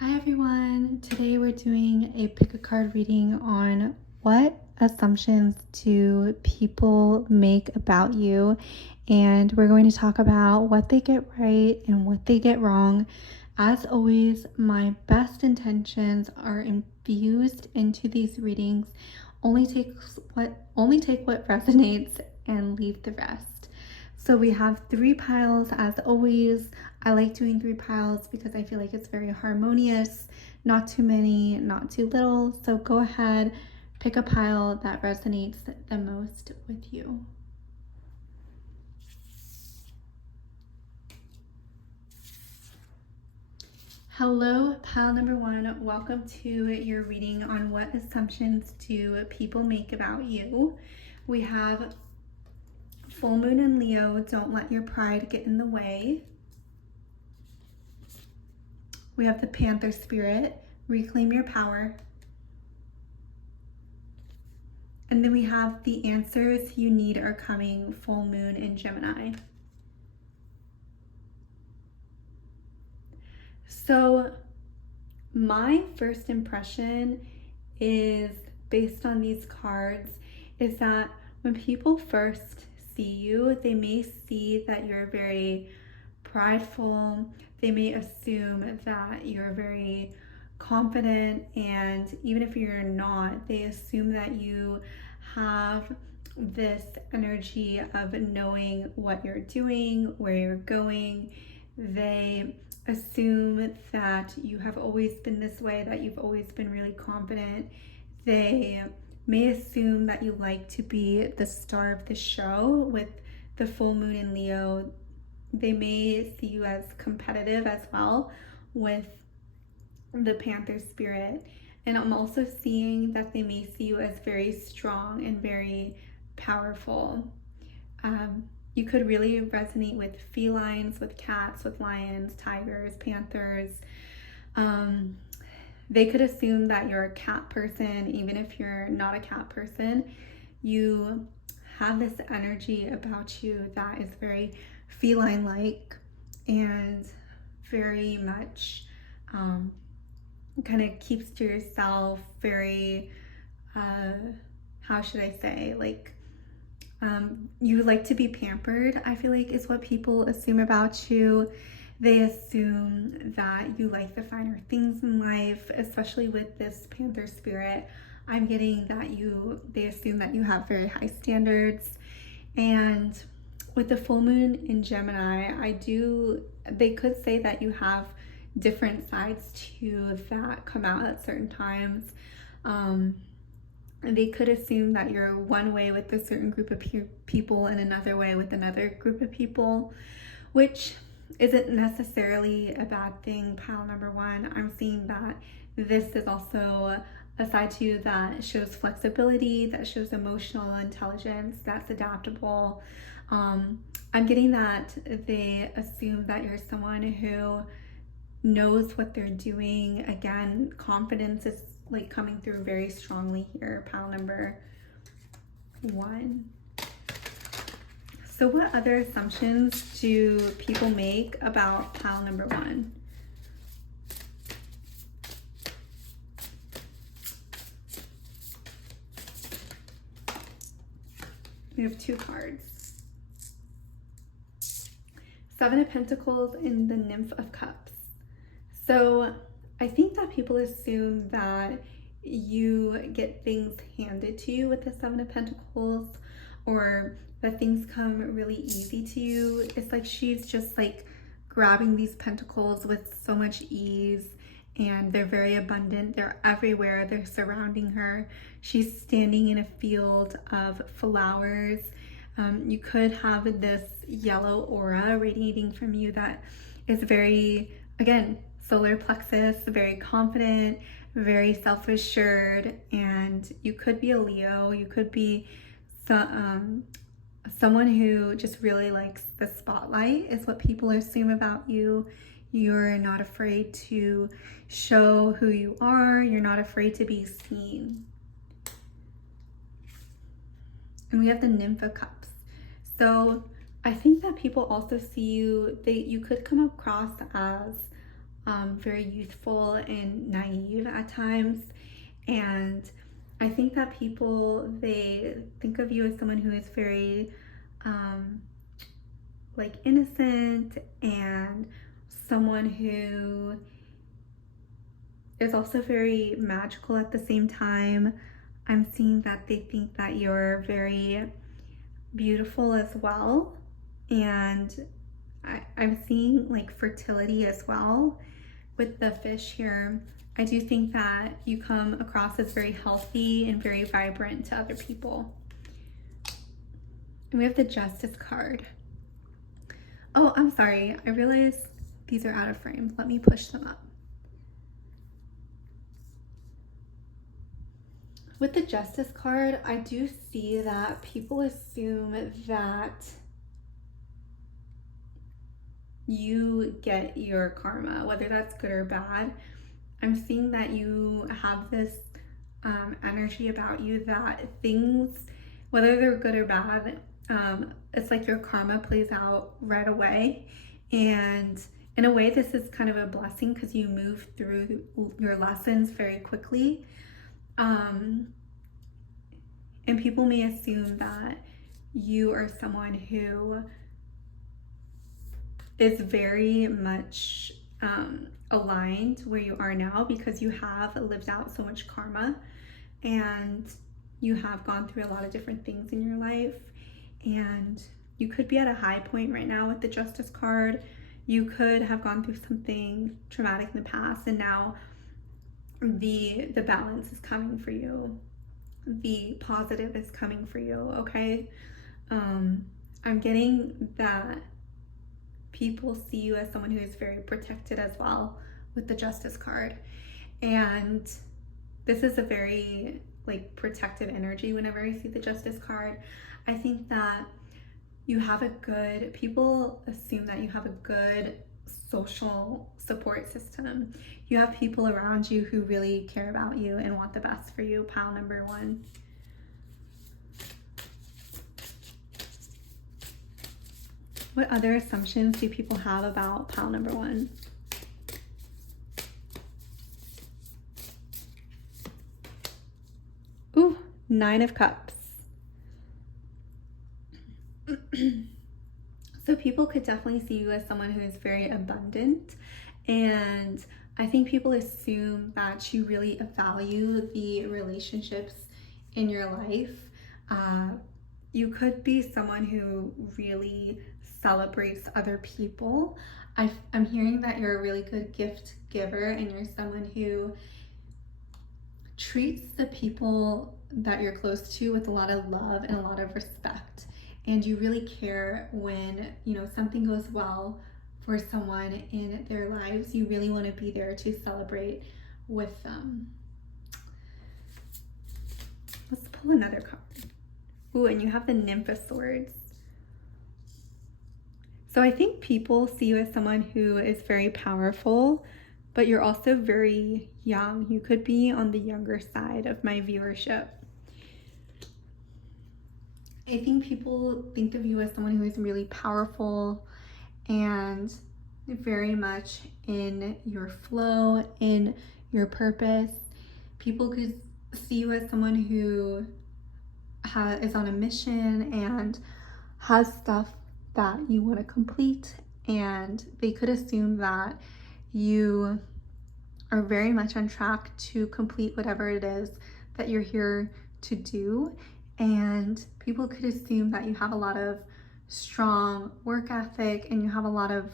Hi everyone, today we're doing a pick a card reading on what assumptions do people make about you, and we're going to talk about what they get right and what they get wrong. As always, my best intentions are infused into these readings. Only take what resonates and leave the rest. So we have 3 piles as always. I like doing 3 piles because I feel like it's very harmonious, not too many, not too little. So go ahead, pick a pile that resonates the most with you. Hello, pile number 1. Welcome to your reading on what assumptions do people make about you. We have full moon in Leo, don't let your pride get in the way. We have the Panther spirit, reclaim your power. And then we have the answers you need are coming, full moon in Gemini. So my first impression is, based on these cards, is that when people first see you, they may see that you're very prideful. They may assume that you're very confident, and even if you're not, they assume that you have this energy of knowing what you're doing, where you're going. They assume that you have always been this way, that you've always been really confident. They may assume that you like to be the star of the show with the full moon in Leo. They may see you as competitive as well with the Panther spirit. And I'm also seeing that they may see you as very strong and very powerful. You could really resonate with felines, with cats, with lions, tigers, panthers. They could assume that you're a cat person, even if you're not a cat person. You have this energy about you that is very feline-like and very much kind of keeps to yourself, very, how should I say, like, you like to be pampered, I feel like, is what people assume about you. They assume that you like the finer things in life, especially with this Panther spirit. I'm getting that they assume that you have very high standards. And with the full moon in Gemini, they could say that you have different sides to you that come out at certain times. They could assume that you're one way with a certain group of people and another way with another group of people, which isn't necessarily a bad thing, pile number 1. I'm seeing that this is also a side to you that shows flexibility, that shows emotional intelligence, that's adaptable. I'm getting that they assume that you're someone who knows what they're doing. Again, confidence is like coming through very strongly here, pile number 1. So what other assumptions do people make about pile number 1? We have 2 cards. 7 of Pentacles and the Nymph of Cups. So I think that people assume that you get things handed to you with the 7 of Pentacles, or that things come really easy to you. It's like she's just like grabbing these pentacles with so much ease, and they're very abundant. They're everywhere. They're surrounding her. She's standing in a field of flowers. You could have this yellow aura radiating from you that is very, again, solar plexus, very confident, very self-assured. And you could be a Leo. You could be someone who just really likes the spotlight, is what people assume about you. You're not afraid to show who you are. You're not afraid to be seen. And we have the Nymph of Cups. So I think that people also see you, you could come across as very youthful and naive at times. And I think that people, they think of you as someone who is very like innocent, and someone who is also very magical at the same time. I'm seeing that they think that you're very beautiful as well. And I'm seeing like fertility as well with the fish here. I do think that you come across as very healthy and very vibrant to other people. And we have the Justice card. Oh, I'm sorry. I realize these are out of frame. Let me push them up. With the Justice card, I do see that people assume that you get your karma, whether that's good or bad. I'm seeing that you have this energy about you that things, whether they're good or bad, it's like your karma plays out right away. And in a way, this is kind of a blessing because you move through your lessons very quickly. And people may assume that you are someone who is very much aligned where you are now because you have lived out so much karma and you have gone through a lot of different things in your life. And you could be at a high point right now with the Justice card. You could have gone through something traumatic in the past, and now the balance is coming for you. The positive is coming for you, okay? I'm getting that people see you as someone who is very protected as well with the Justice card. And this is a very like protective energy whenever I see the Justice card. I think that you have a good, people assume that you have a good social support system. You have people around you who really care about you and want the best for you, pile number one. What other assumptions do people have about pile number one? Ooh, 9 of Cups. So people could definitely see you as someone who is very abundant, and I think people assume that you really value the relationships in your life. You could be someone who really celebrates other people. I'm hearing that you're a really good gift giver, and you're someone who treats the people that you're close to with a lot of love and a lot of respect. And you really care when, you know, something goes well for someone in their lives. You really want to be there to celebrate with them. Let's pull another card. Ooh, and you have the Nymph of Swords. So I think people see you as someone who is very powerful, but you're also very young. You could be on the younger side of my viewership. I think people think of you as someone who is really powerful and very much in your flow, in your purpose. People could see you as someone who is on a mission and has stuff that you want to complete, and they could assume that you are very much on track to complete whatever it is that you're here to do. And people could assume that you have a lot of strong work ethic and you have a lot of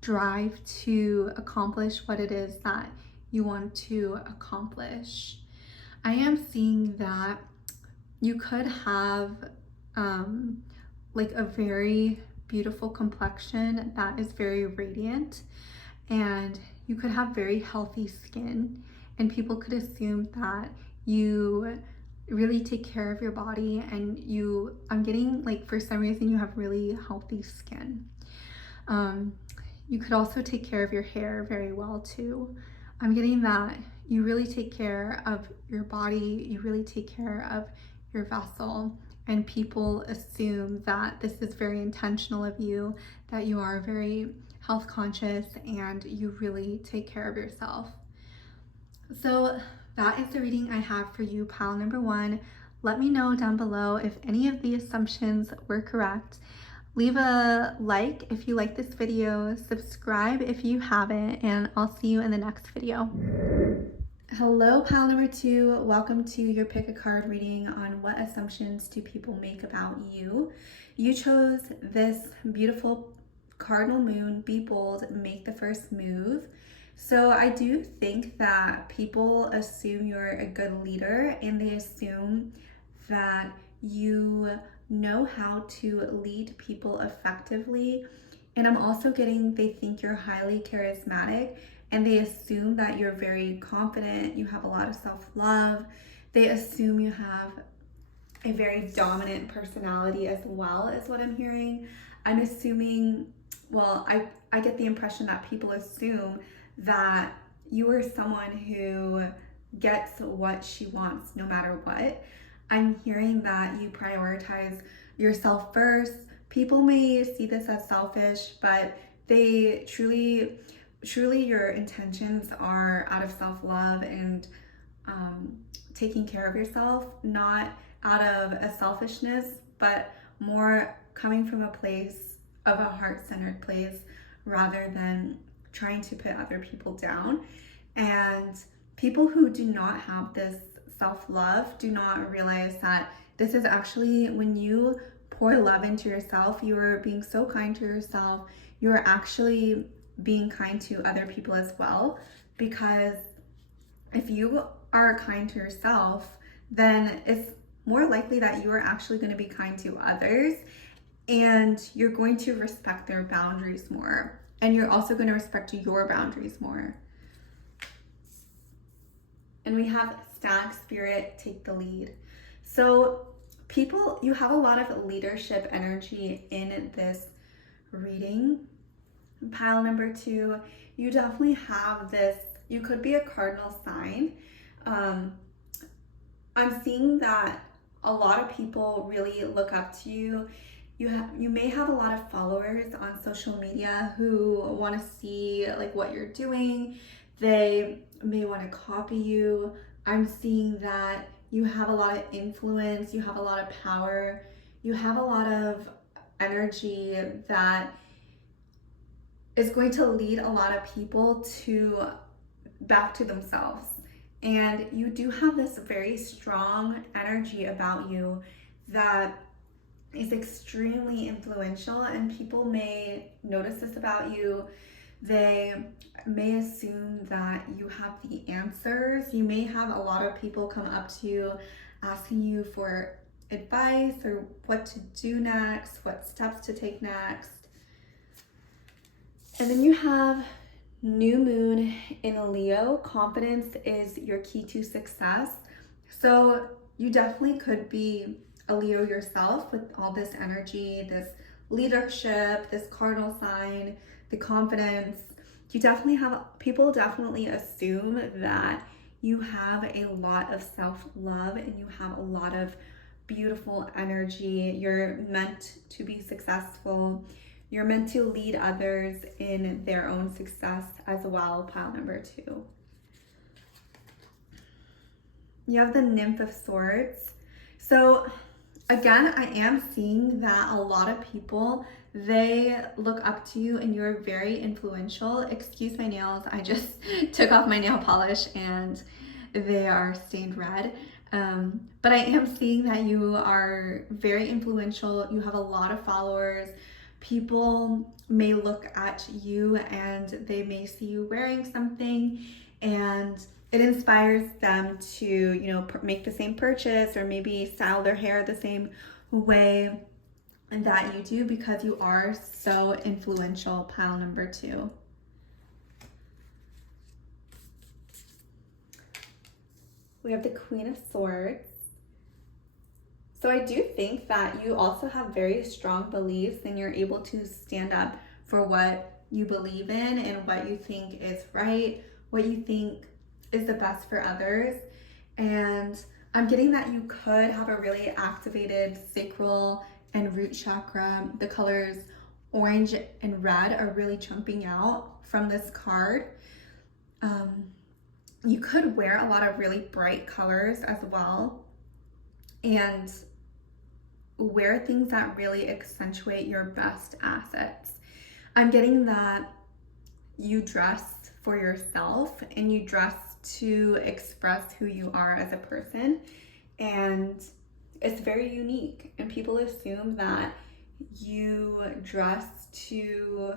drive to accomplish what it is that you want to accomplish. I am seeing that you could have like a very beautiful complexion that is very radiant, and you could have very healthy skin, and people could assume that you really take care of your body, and I'm getting like for some reason you have really healthy skin. You could also take care of your hair very well too. I'm getting that you really take care of your body, you really take care of your vessel, and people assume that this is very intentional of you, that you are very health conscious and you really take care of yourself. So that is the reading I have for you, pile number 1. Let me know down below if any of the assumptions were correct. Leave a like if you like this video, subscribe if you haven't, and I'll see you in the next video. Hello, pile number 2. Welcome to your pick a card reading on what assumptions do people make about you. You chose this beautiful cardinal moon, be bold, make the first move. So I do think that people assume you're a good leader and they assume that you know how to lead people effectively. And I'm also getting they think you're highly charismatic and they assume that you're very confident, you have a lot of self-love. They assume you have a very dominant personality as well, is what I'm hearing. I'm assuming, well, I get the impression that people assume that you are someone who gets what she wants no matter what. I'm hearing that you prioritize yourself first. People may see this as selfish, but they truly your intentions are out of self-love and taking care of yourself, not out of a selfishness, but more coming from a place of a heart-centered place rather than trying to put other people down. And people who do not have this self-love do not realize that this is actually when you pour love into yourself, you are being so kind to yourself, you are actually being kind to other people as well. Because if you are kind to yourself, then it's more likely that you are actually going to be kind to others and you're going to respect their boundaries more. And you're also going to respect your boundaries more. And we have Stag Spirit, take the lead. So people, you have a lot of leadership energy in this reading. Pile number 2, you definitely have this, you could be a cardinal sign. I'm seeing that a lot of people really look up to you. You may have a lot of followers on social media who want to see like what you're doing. They may want to copy you. I'm seeing that you have a lot of influence, you have a lot of power, you have a lot of energy that is going to lead a lot of people back to themselves. And you do have this very strong energy about you that is extremely influential, and people may notice this about you. They may assume that you have the answers. You may have a lot of people come up to you asking you for advice or what to do next, what steps to take next. And then you have new moon in Leo. Confidence is your key to success. So you definitely could be a Leo yourself with all this energy, this leadership, this cardinal sign, the confidence. People definitely assume that you have a lot of self-love and you have a lot of beautiful energy. You're meant to be successful. You're meant to lead others in their own success as well, pile number 2. You have the Nymph of Swords. So again, I am seeing that a lot of people, they look up to you and you're very influential. Excuse my nails, I just took off my nail polish and they are stained red. But I am seeing that you are very influential. You have a lot of followers. People may look at you and they may see you wearing something and it inspires them to, make the same purchase or maybe style their hair the same way that you do because you are so influential, pile number 2. We have the Queen of Swords. So I do think that you also have very strong beliefs and you're able to stand up for what you believe in and what you think is right, what you think is the best for others. And I'm getting that you could have a really activated sacral and root chakra. The colors orange and red are really jumping out from this card. You could wear a lot of really bright colors as well, and wear things that really accentuate your best assets. I'm getting that you dress for yourself and you dress to express who you are as a person, and it's very unique, and people assume that you dress to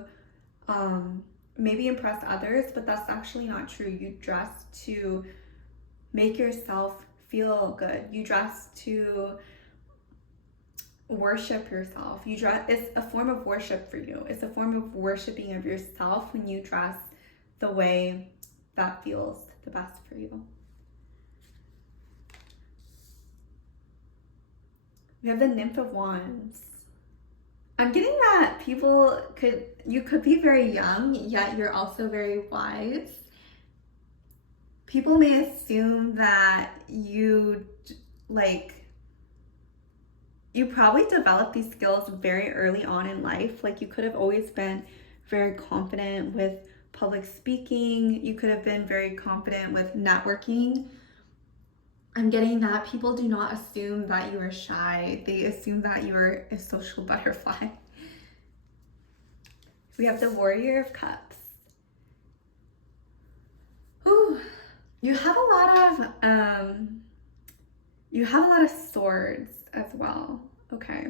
maybe impress others, but that's actually not true. You dress to make yourself feel good. You dress to worship yourself. You dress, it's a form of worship for you. It's a form of worshiping of yourself when you dress the way that feels the best for you. We have the Nymph of Wands. I'm getting that you could be very young, yet you're also very wise. People may assume that you probably developed these skills very early on in life. Like, you could have always been very confident with public speaking. You could have been very confident with networking. I'm getting that people do not assume that you are shy. They assume that you are a social butterfly. We have the Warrior of Cups. Ooh, you have a lot of swords as well. Okay.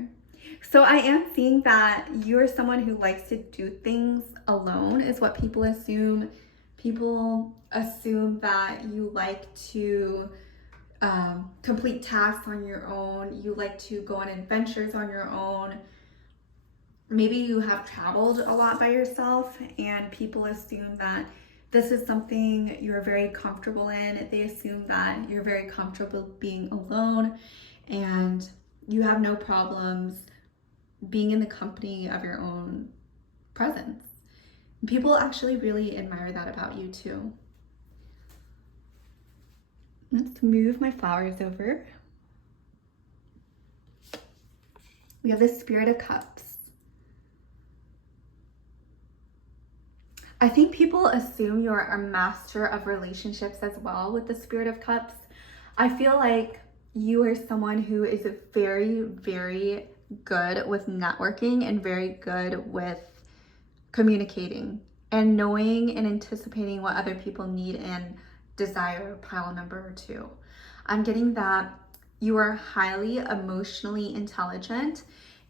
So I am seeing that you're someone who likes to do things alone, is what people assume. People assume that you like to complete tasks on your own. You like to go on adventures on your own. Maybe you have traveled a lot by yourself, and people assume that this is something you're very comfortable in. They assume that you're very comfortable being alone, and you have no problems being in the company of your own presence. People actually really admire that about you too. Let's move my flowers over. We have the Spirit of Cups. I think people assume you're a master of relationships as well with the Spirit of Cups. I feel like you are someone who is very, very good with networking and very good with communicating and knowing and anticipating what other people need and desire, pile number 2. I'm getting that you are highly emotionally intelligent,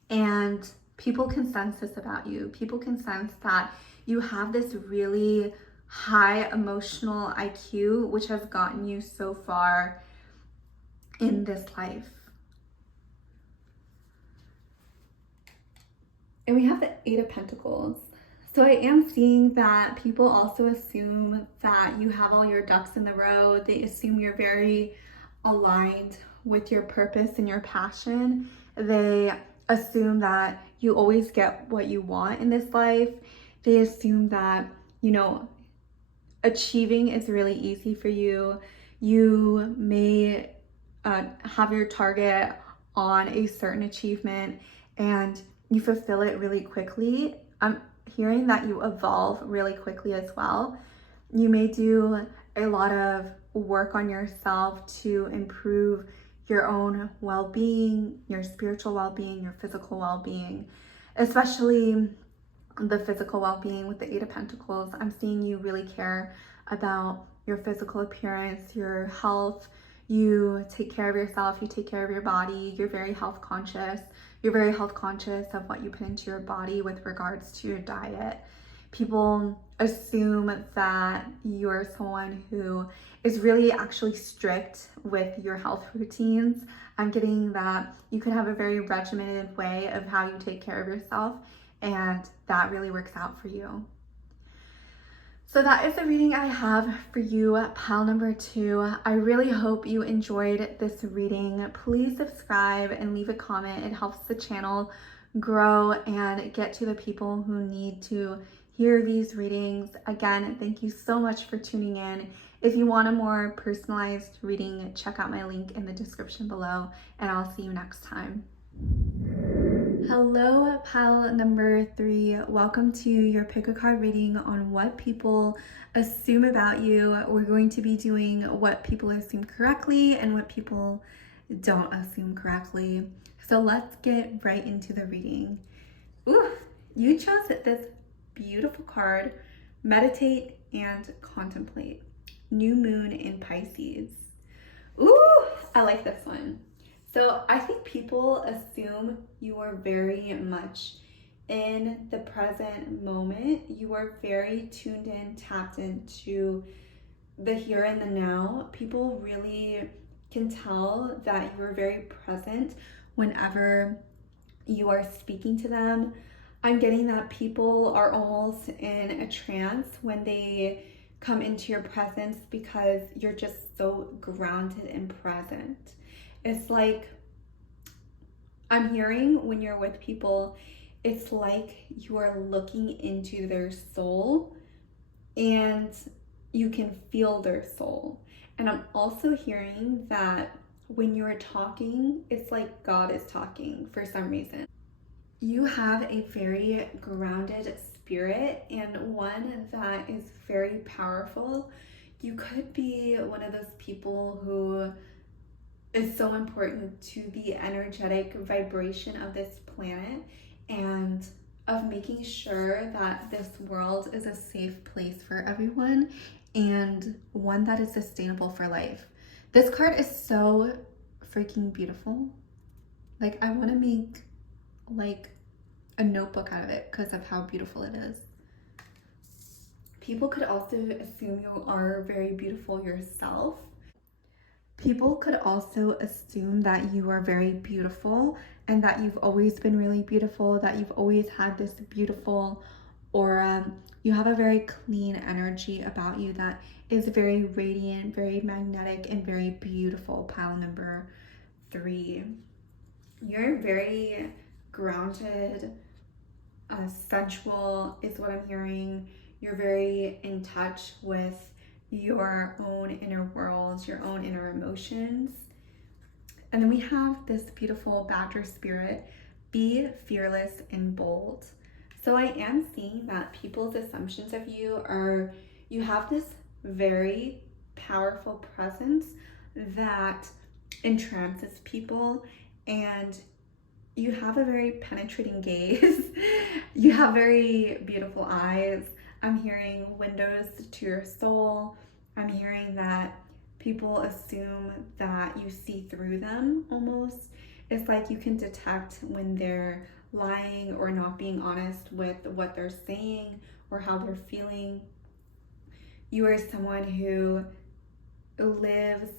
and people can sense this about you. People can sense that you have this really high emotional IQ, which has gotten you so far in this life. And we have the 8 of Pentacles. So I am seeing that people also assume that you have all your ducks in the row. They assume you're very aligned with your purpose and your passion. They assume that you always get what you want in this life. They assume that, achieving is really easy for you. You may have your target on a certain achievement and you fulfill it really quickly. I'm hearing that you evolve really quickly as well. You may do a lot of work on yourself to improve your own well-being, your spiritual well-being, your physical well-being, especially the physical well-being with the 8 of Pentacles. I'm seeing you really care about your physical appearance, your health. You take care of yourself, you take care of your body. You're very health conscious. You're very health conscious of what you put into your body with regards to your diet. People assume that you're someone who is really actually strict with your health routines. I'm getting that you could have a very regimented way of how you take care of yourself, and that really works out for you. So that is the reading I have for you, pile number 2. I really hope you enjoyed this reading. Please subscribe and leave a comment. It helps the channel grow and get to the people who need to hear these readings. Again, thank you so much for tuning in. If you want a more personalized reading, check out my link in the description below, and I'll see you next time. Hello, pile number 3. Welcome to your pick a card reading on what people assume about you. We're going to be doing what people assume correctly and what people don't assume correctly. So let's get right into the reading. Ooh, you chose this beautiful card, Meditate and Contemplate. New Moon in Pisces. Ooh, I like this one. So I think people assume you are very much in the present moment. You are very tuned in, tapped into the here and the now. People really can tell that you are very present whenever you are speaking to them. I'm getting that people are almost in a trance when they come into your presence because you're just so grounded and present. It's like I'm hearing when you're with people, it's like you are looking into their soul and you can feel their soul. And I'm also hearing that when you're talking, it's like God is talking for some reason. You have a very grounded spirit and one that is very powerful. You could be one of those people who is so important to the energetic vibration of this planet and of making sure that this world is a safe place for everyone and one that is sustainable for life. This card is so freaking beautiful. Like, I want to make like a notebook out of it because of how beautiful it is. People could also assume you are very beautiful yourself. People could also assume that you are very beautiful and that you've always been really beautiful, that you've always had this beautiful aura. You have a very clean energy about you that is very radiant, very magnetic, and very beautiful. Pile number 3. You're very grounded, sensual is what I'm hearing. You're very in touch with your own inner world, your own inner emotions. And then we have this beautiful Badger spirit, be fearless and bold. So I am seeing that people's assumptions of you are, you have this very powerful presence that entrances people, and you have a very penetrating gaze. You have very beautiful eyes. I'm hearing windows to your soul. I'm hearing that people assume that you see through them almost. It's like you can detect when they're lying or not being honest with what they're saying or how they're feeling. You are someone who lives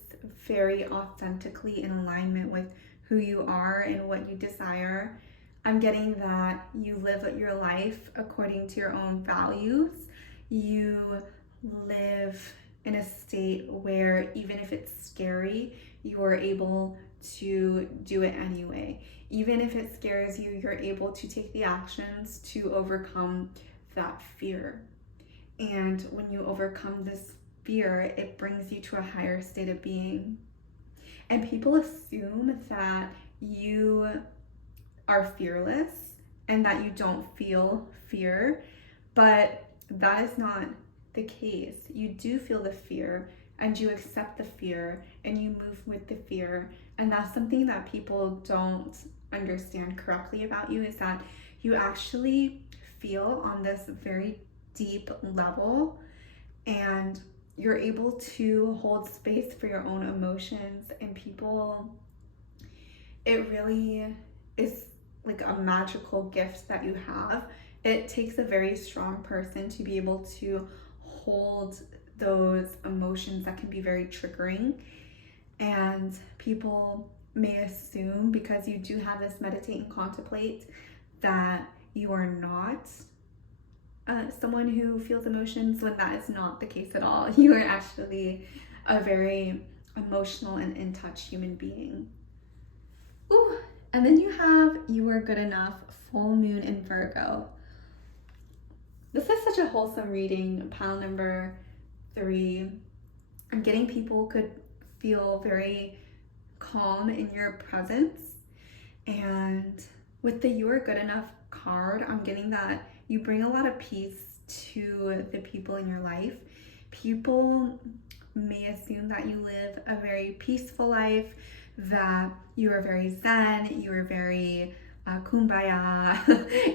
very authentically in alignment with who you are and what you desire. I'm getting that you live your life according to your own values. You live in a state where even if it's scary, you are able to do it anyway. Even if it scares you, you're able to take the actions to overcome that fear. And when you overcome this fear, it brings you to a higher state of being. And people assume that you are fearless and that you don't feel fear, but that is not the case. You do feel the fear and you accept the fear and you move with the fear. And that's something that people don't understand correctly about you, is that you actually feel on this very deep level and you're able to hold space for your own emotions. And people, it really is like a magical gift that you have. It takes a very strong person to be able to hold those emotions that can be very triggering. And people may assume because you do have this meditate and contemplate that you are not someone who feels emotions, when that is not the case at all. You are actually a very emotional and in touch human being. Ooh, and then you have You Are Good Enough, full moon in Virgo. This is such a wholesome reading, pile number 3. I'm getting people could feel very calm in your presence. And with the You Are Good Enough card, I'm getting that you bring a lot of peace to the people in your life. People may assume that you live a very peaceful life, that you are very zen, you are very kumbaya,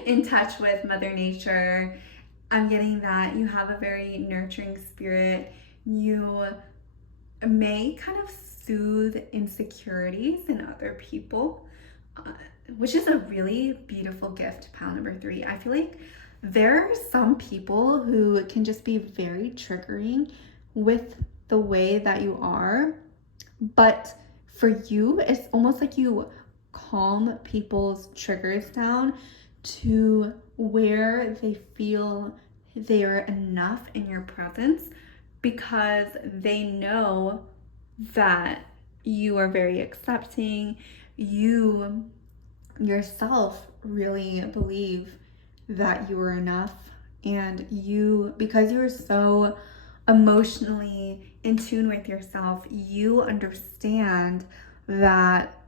in touch with Mother Nature. I'm getting that you have a very nurturing spirit. You may kind of soothe insecurities in other people, which is a really beautiful gift, pile number 3. I feel like there are some people who can just be very triggering with the way that you are, but for you, it's almost like you calm people's triggers down to where they feel they are enough in your presence, because they know that you are very accepting. You yourself really believe that you are enough, and you, because you're so emotionally in tune with yourself, you understand that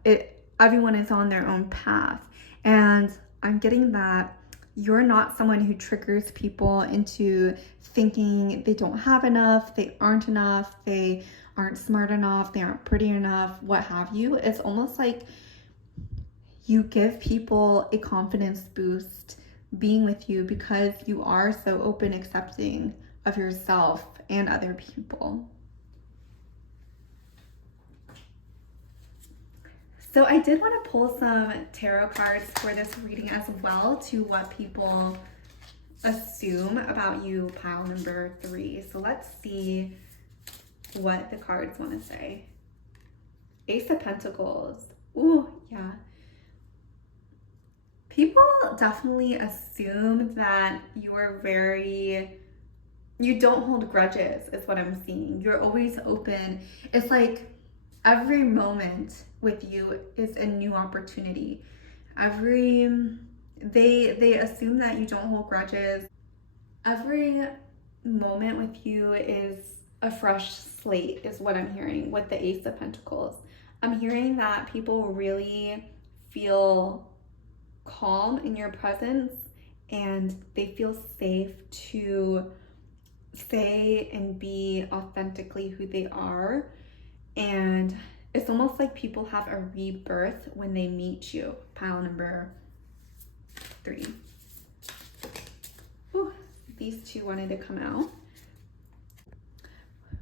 everyone is on their own path. And I'm getting that you're not someone who triggers people into thinking they don't have enough, they aren't enough, they aren't smart enough, they aren't pretty enough, what have you. It's almost like you give people a confidence boost being with you because you are so open, accepting of yourself and other people. So I did want to pull some tarot cards for this reading as well, to what people assume about you, pile number 3. So let's see what the cards want to say. Ace of Pentacles. Ooh, yeah. People definitely assume that you don't hold grudges, is what I'm seeing. You're always open. It's like every moment with you is a new opportunity. They assume that you don't hold grudges. Every moment with you is a fresh slate, is what I'm hearing with the Ace of Pentacles. I'm hearing that people really feel calm in your presence, and they feel safe to say and be authentically who they are. And it's almost like people have a rebirth when they meet you, pile number 3. Ooh, these two wanted to come out.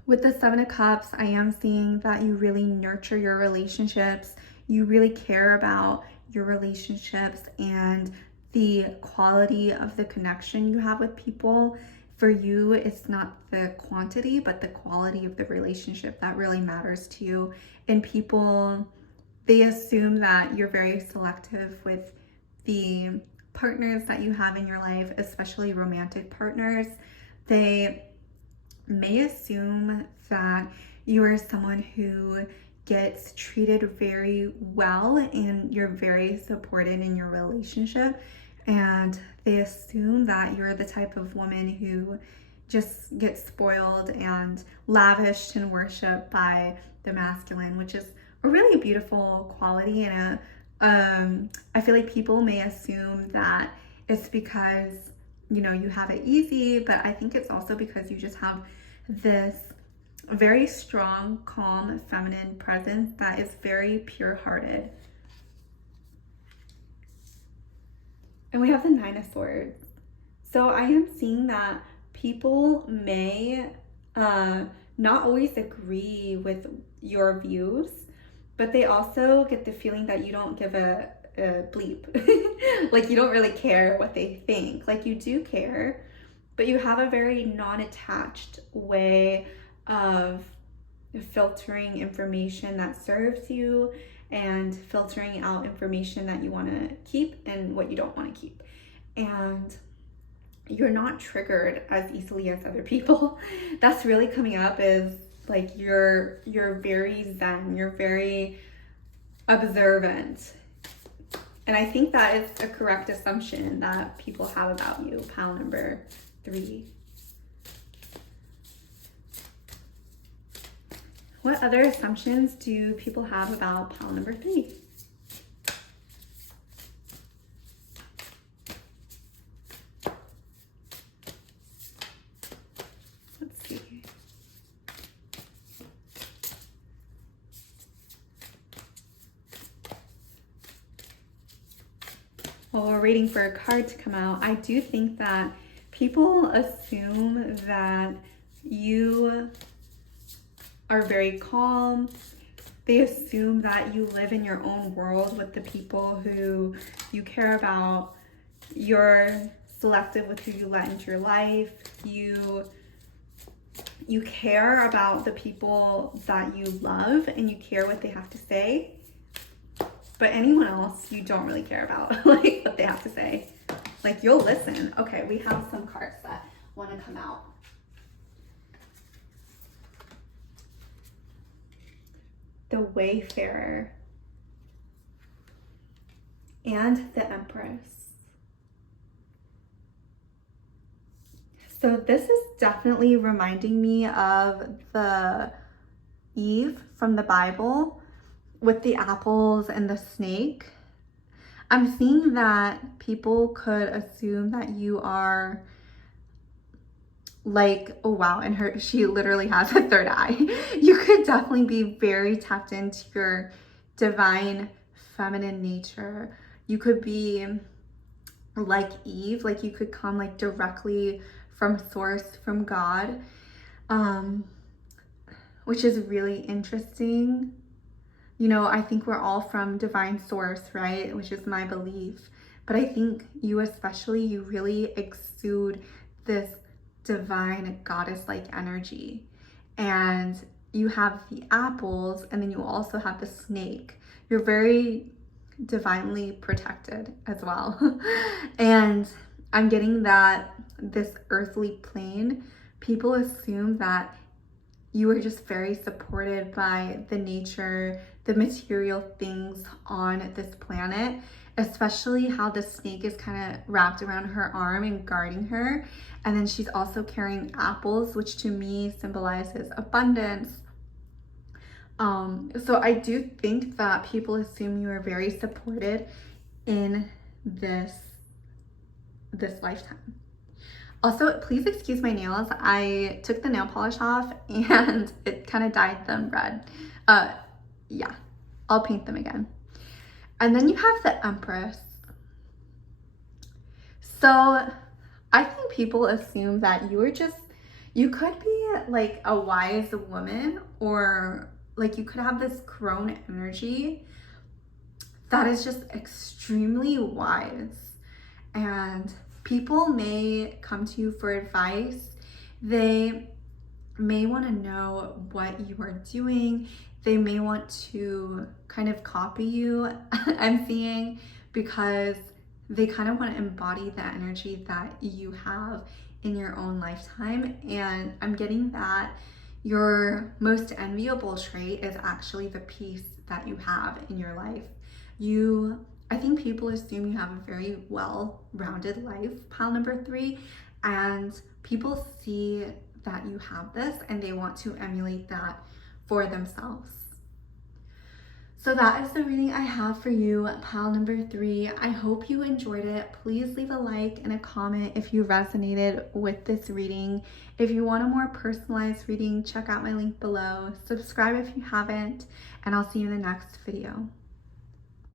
With the 7 of Cups, I am seeing that you really nurture your relationships. You really care about your relationships and the quality of the connection you have with people. For you, it's not the quantity, but the quality of the relationship that really matters to you. And people, they assume that you're very selective with the partners that you have in your life, especially romantic partners. They may assume that you are someone who gets treated very well and you're very supported in your relationship, and they assume that you're the type of woman who just gets spoiled and lavished and worshipped by the masculine, which is a really beautiful quality. And I feel like people may assume that it's because, you know, you have it easy, but I think it's also because you just have this very strong, calm, feminine presence that is very pure-hearted. And we have the 9 of Swords. So I am seeing that people may not always agree with your views, but they also get the feeling that you don't give a bleep. Like you don't really care what they think. Like you do care, but you have a very non-attached way of filtering information that serves you and filtering out information that you want to keep and what you don't want to keep. And you're not triggered as easily as other people. That's really coming up, is like you're very zen, you're very observant. And I think that is a correct assumption that people have about you, pile number 3. What other assumptions do people have about pile number 3? while we're waiting for a card to come out, I do think that people assume that you are very calm. They assume that you live in your own world with the people who you care about. You're selective with who you let into your life. You care about the people that you love and you care what they have to say. But anyone else, you don't really care about like what they have to say. Like, you'll listen. Okay, we have some cards that want to come out. The Wayfarer and the Empress. So this is definitely reminding me of the Eve from the Bible with the apples and the snake. I'm seeing that people could assume that you are like, oh wow, and she literally has a third eye. You could definitely be very tapped into your divine feminine nature. You could be like Eve, like you could come like directly from source, from God, which is really interesting. You know, I think we're all from divine source, right? Which is my belief. But I think you especially, you really exude this divine goddess-like energy. And you have the apples, and then you also have the snake. You're very divinely protected as well. And I'm getting that this earthly plane, people assume that you are just very supported by the nature, the material things on this planet, especially how the snake is kind of wrapped around her arm and guarding her. And then she's also carrying apples, which to me symbolizes abundance. So I do think that people assume you are very supported in this lifetime. Also, please excuse my nails. I took the nail polish off and it kind of dyed them red. Yeah, I'll paint them again. And then you have the Empress. So I think people assume that you could be like a wise woman, or like you could have this crone energy that is just extremely wise. And people may come to you for advice. They may want to know what you are doing. They may want to kind of copy you, I'm seeing, because they kind of want to embody the energy that you have in your own lifetime. And I'm getting that your most enviable trait is actually the peace that you have in your life. I think people assume you have a very well-rounded life, pile number 3, and people see that you have this and they want to emulate that for themselves. So that is the reading I have for you, pile number 3. I hope you enjoyed it. Please leave a like and a comment if you resonated with this reading. If you want a more personalized reading, check out my link below. Subscribe if you haven't, and I'll see you in the next video.